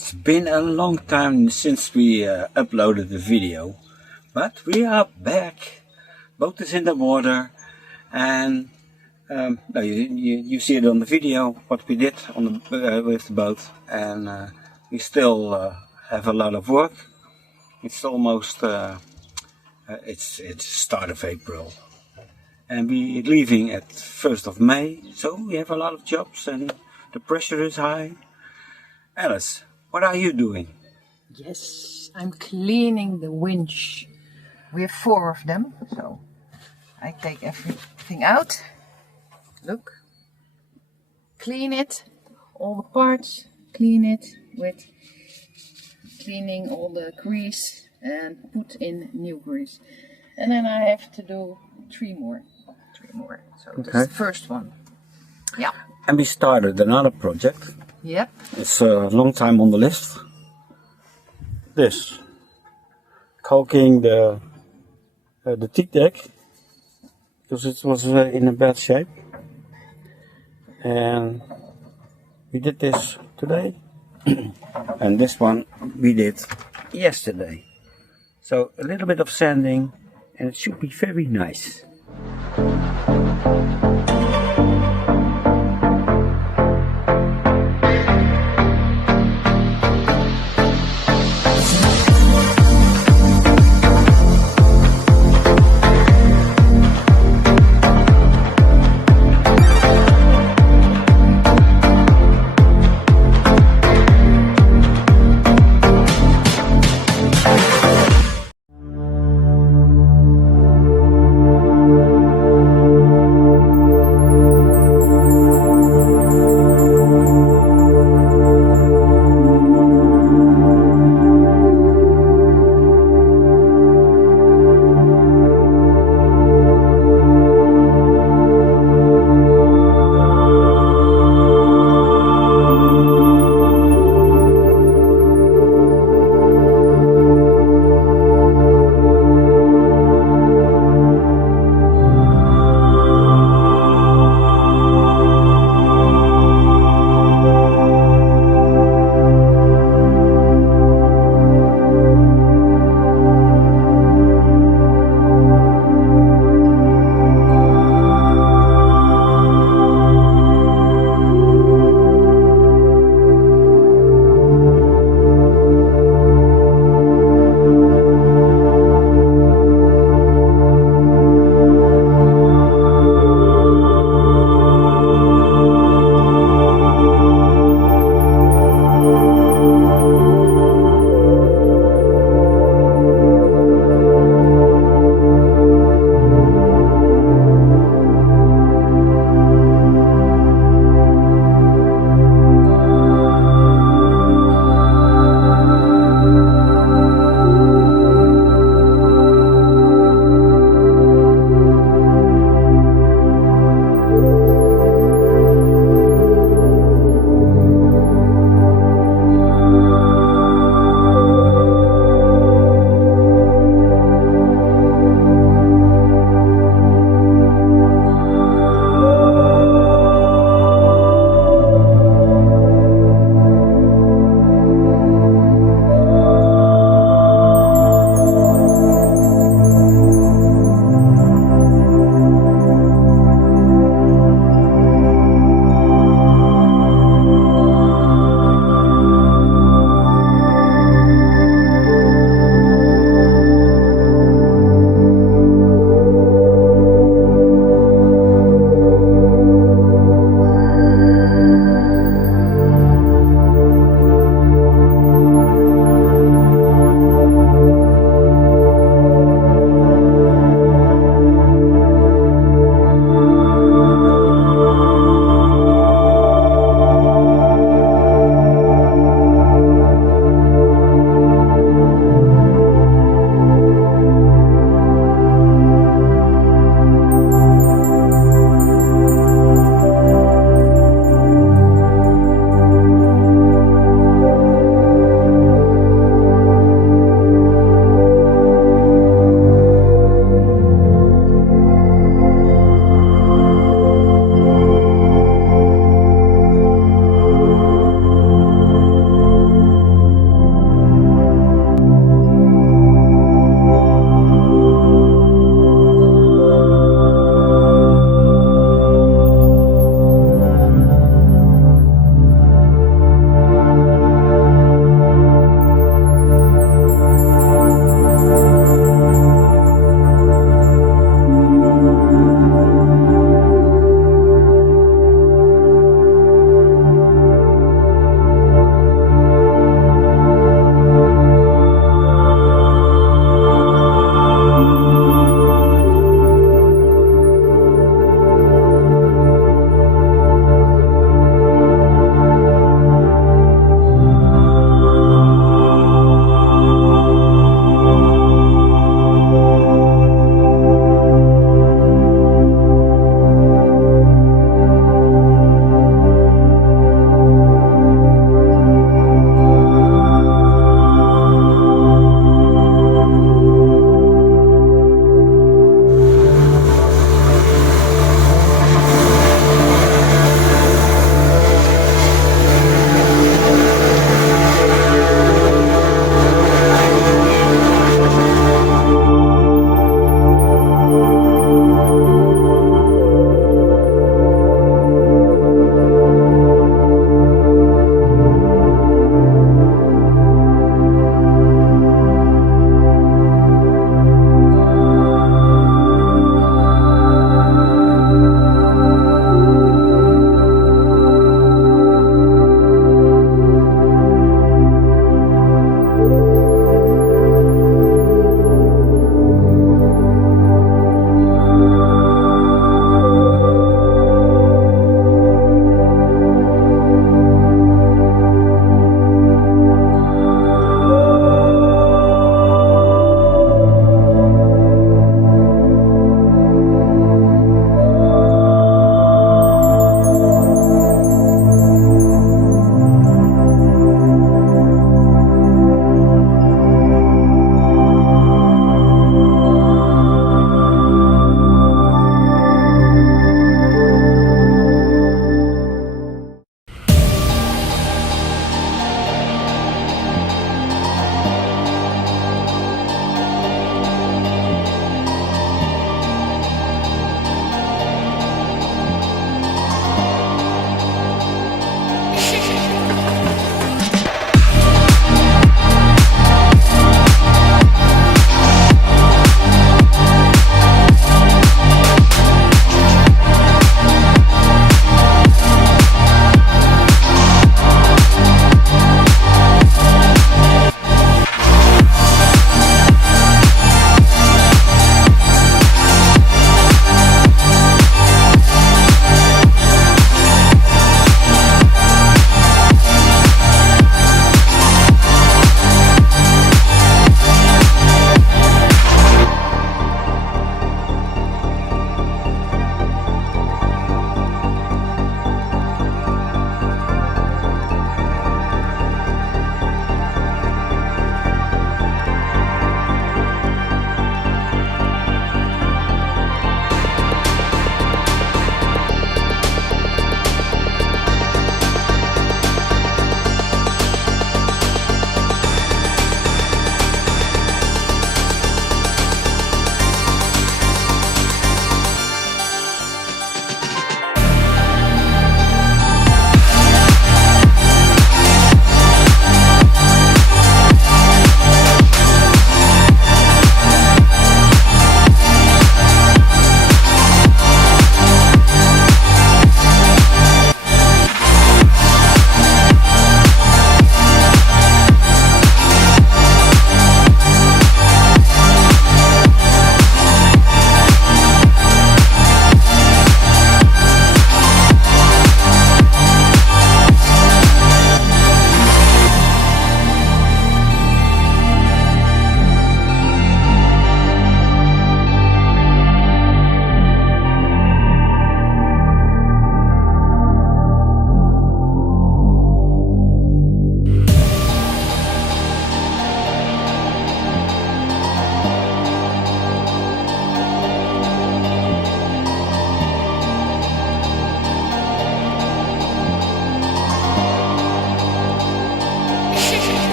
It's been a long time since we uploaded the video, but we are back. Boat is in the water, and you see it on the video what we did on the with the boat, and we still have a lot of work. It's almost it's start of April, and we're leaving at 1st of May, so we have a lot of jobs and the pressure is high. Alice, what are you doing? Yes, I'm cleaning the winch. We have 4 of them, so I take everything out. Look. Clean it, all the parts, clean it with cleaning all the grease and put in new grease. And then I have to do 3 more. So this is the first one. Yeah. And we started another project. Yep. It's a long time on the list. This. Caulking the teak deck, because it was in a bad shape. And we did this today. And this one we did yesterday. So a little bit of sanding and it should be very nice.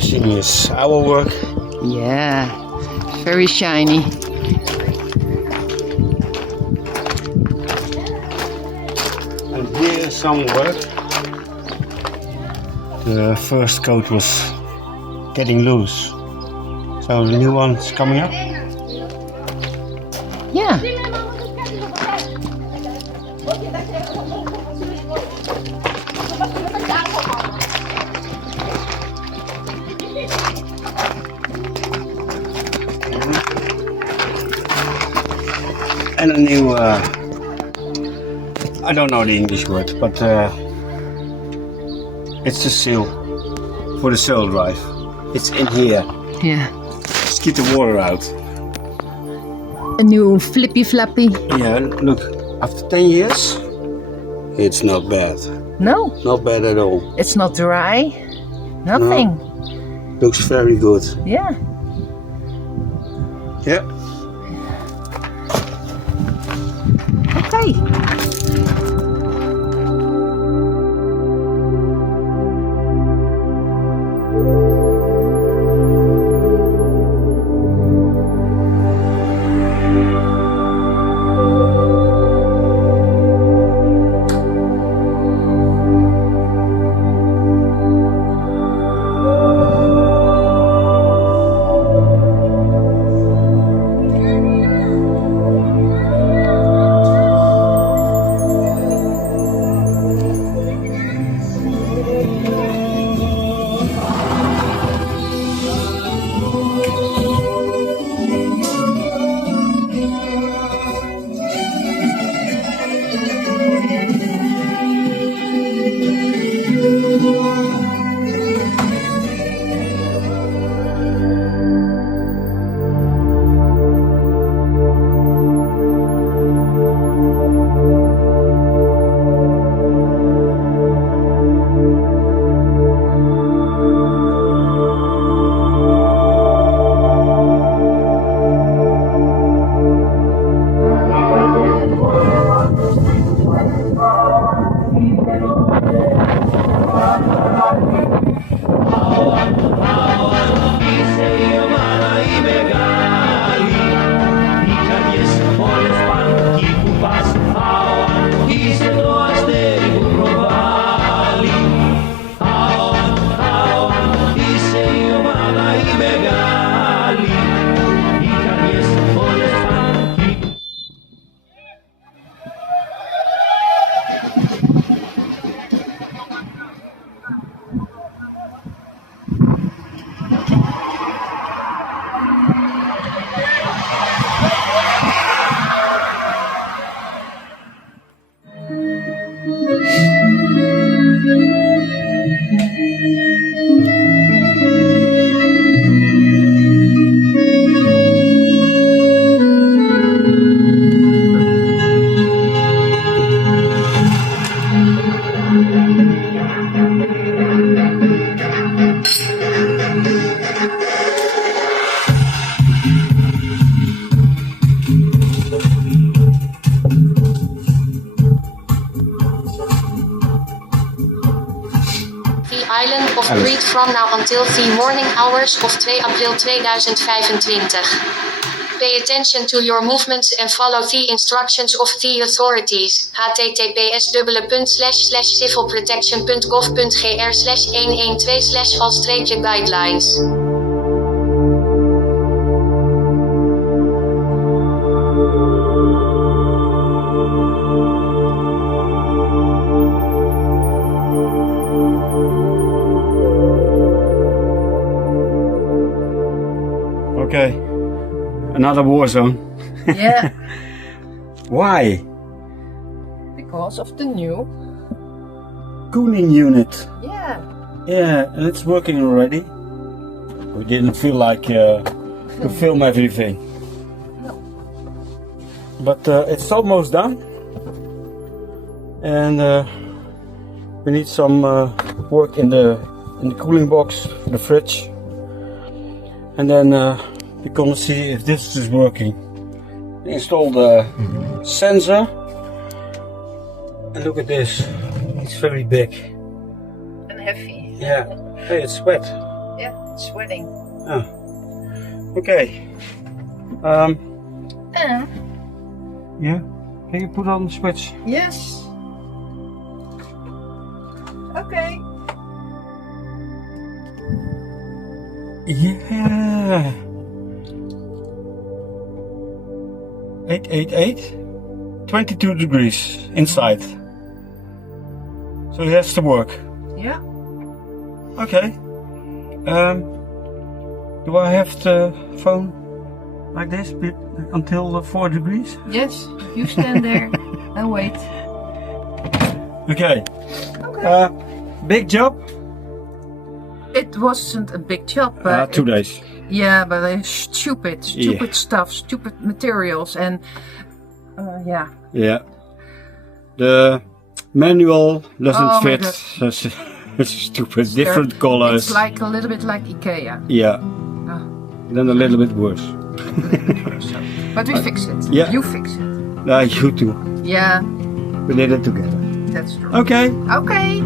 polishing is our work. Yeah, very shiny. And here is some work. The first coat was getting loose. So the new one's coming up. Yeah. And a new, I don't know the English word, but it's the seal for the sail drive. It's in here. Yeah. Just keep the water out. A new flippy flappy. Yeah, look, after 10 years, it's not bad. No, Not bad at all. it's not dry. Nothing. No. Looks very good. Yeah. Yeah. Okay. Island of Crete from now until the morning hours of 2 April 2025. Pay attention to your movements and follow the instructions of the authorities. https://civilprotection.gov.gr/112/guidelines. Okay, another war zone. Yeah. Why? Because of the new. Cooling unit. Yeah. Yeah, and it's working already. We didn't feel like to film everything. No. But it's almost done. And we need some work in the cooling box, the fridge. And then we're gonna see if this is working. Install the sensor. And look at this. It's very big. And heavy. Yeah. Hey, it's wet. Yeah, it's sweating. Ah. Okay. Yeah. Can you put on the switch? Yes. Okay. Yeah. 888. 22 degrees inside. So it has to work. Yeah. Okay. Do I have the phone like this until the 4 degrees? Yes. You stand there and wait. Okay. Okay. Big job? It wasn't a big job, but 2 days. yeah, but stupid stuff, stupid materials, and yeah. Yeah. The manual doesn't Oh my fit. It's stupid. Different colors. It's like a little bit like IKEA. Yeah. Oh. Then a little bit worse. But we fix it. Yeah. You fix it. You too. Yeah. We did it together. That's true. Okay. Okay.